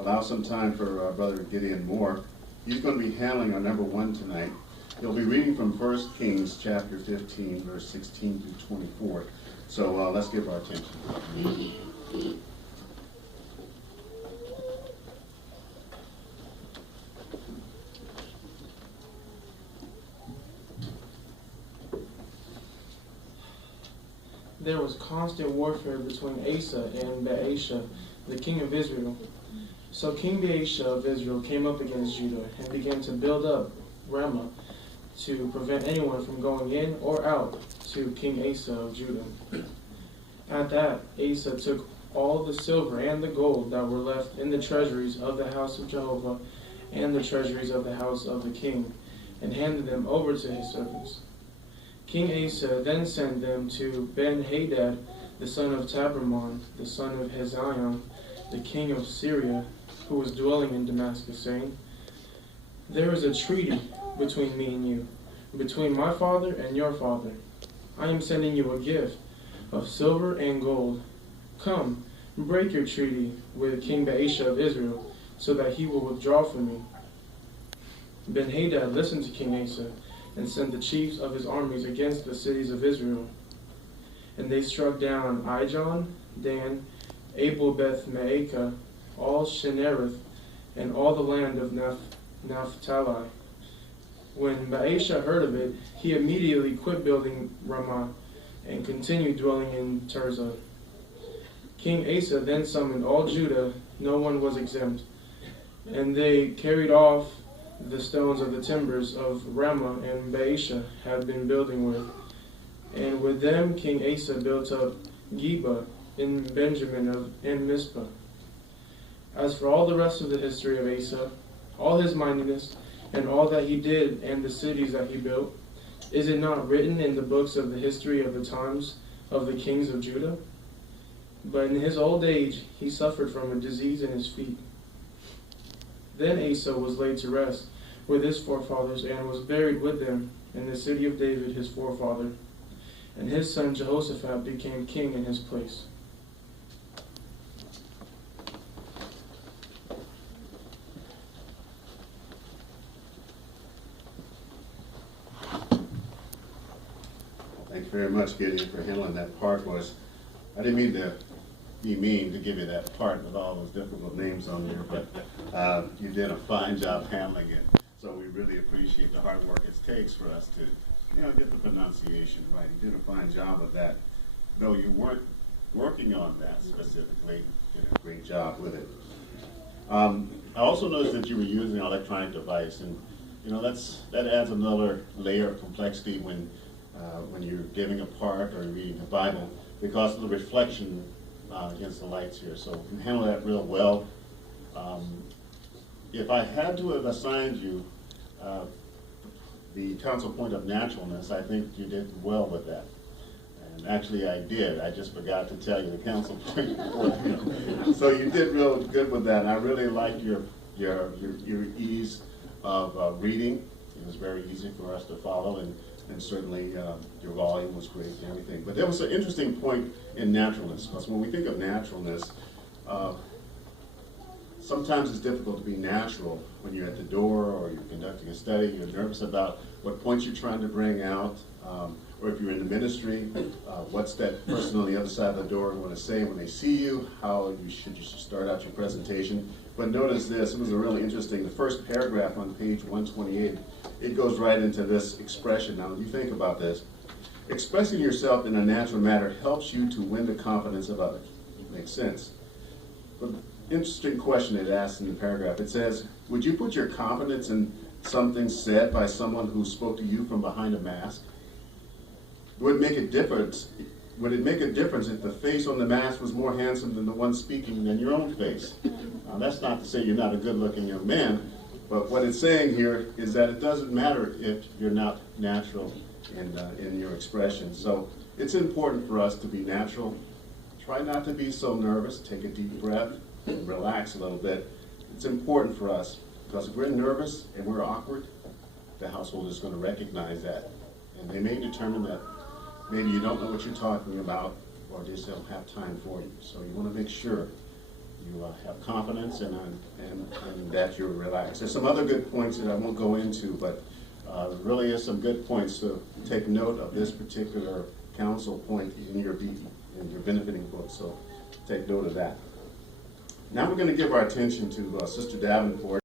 allow some time for Brother Gideon Moore. He's going to be handling our number 1 tonight. He'll be reading from 1 Kings chapter 15, verse 16 through 24. So let's give our attention. There was constant warfare between Asa and Baasha, the king of Israel. So King Baasha of Israel came up against Judah and began to build up Ramah to prevent anyone from going in or out to King Asa of Judah. At that, Asa took all the silver and the gold that were left in the treasuries of the house of Jehovah and the treasuries of the house of the king, and handed them over to his servants. King Asa then sent them to Ben-Hadad, the son of Tabrimon, the son of Hezion, the king of Syria, who was dwelling in Damascus, saying, "There is a treaty between me and you, between my father and your father. I am sending you a gift of silver and gold. Come, break your treaty with King Baasha of Israel, so that he will withdraw from me." Ben-Hadad listened to King Asa, and sent the chiefs of his armies against the cities of Israel. And they struck down Ijon, Dan, Abel-Beth-Maacah, all Shinnereth, and all the land of Naphtali. When Baasha heard of it, he immediately quit building Ramah and continued dwelling in Tirzah. King Asa then summoned all Judah, no one was exempt, and they carried off the stones of the timbers of Ramah and Baasha had been building with. And with them King Asa built up Geba in Benjamin and Mizpah. As for all the rest of the history of Asa, all his mightiness, and all that he did, and the cities that he built, is it not written in the books of the history of the times of the kings of Judah? But in his old age he suffered from a disease in his feet. Then Asa was laid to rest with his forefathers, and was buried with them in the city of David his forefather. And his son Jehoshaphat became king in his place. Thanks very much, Gideon, for handling that part for us. I didn't mean to be mean to give you that part with all those difficult names on there, but you did a fine job handling it. So we really appreciate the hard work it takes for us to, get the pronunciation right. You did a fine job of that. Though you weren't working on that specifically, you did a great job with it. I also noticed that you were using an electronic device, and that adds another layer of complexity when you're giving a part or reading the Bible, because of the reflection against the lights here. So you can handle that real well. If I had to have assigned you the council point of naturalness, I think you did well with that. And actually I did. I just forgot to tell you the council point. So you did real good with that. And I really liked your ease of reading. It was very easy for us to follow, and certainly your volume was great and everything. But there was an interesting point in naturalness, because when we think of naturalness, sometimes it's difficult to be natural when you're at the door or you're conducting a study. You're nervous about what points you're trying to bring out, or if you're in the ministry, what's that person on the other side of the door going to say when they see you, how you should start out your presentation. But notice this, it was really interesting. The first paragraph on page 128, it goes right into this expression. Now, you think about this. Expressing yourself in a natural manner helps you to win the confidence of others. It makes sense. But interesting question it asks in the paragraph. It says, would you put your confidence in something said by someone who spoke to you from behind a mask? Would it make a difference? Would it make a difference if the face on the mask was more handsome than the one speaking than your own face? That's not to say you're not a good-looking young man, but what it's saying here is that it doesn't matter if you're not natural in your expression. So it's important for us to be natural. Try not to be so nervous. Take a deep breath and relax a little bit. It's important for us, because if we're nervous and we're awkward, the household is going to recognize that. And they may determine that maybe you don't know what you're talking about, or just don't have time for you. So you want to make sure have confidence and that you're relaxed. There's some other good points that I won't go into, but really is some good points to take note of this particular counsel point in your benefiting book. So take note of that. Now we're going to give our attention to Sister Davenport.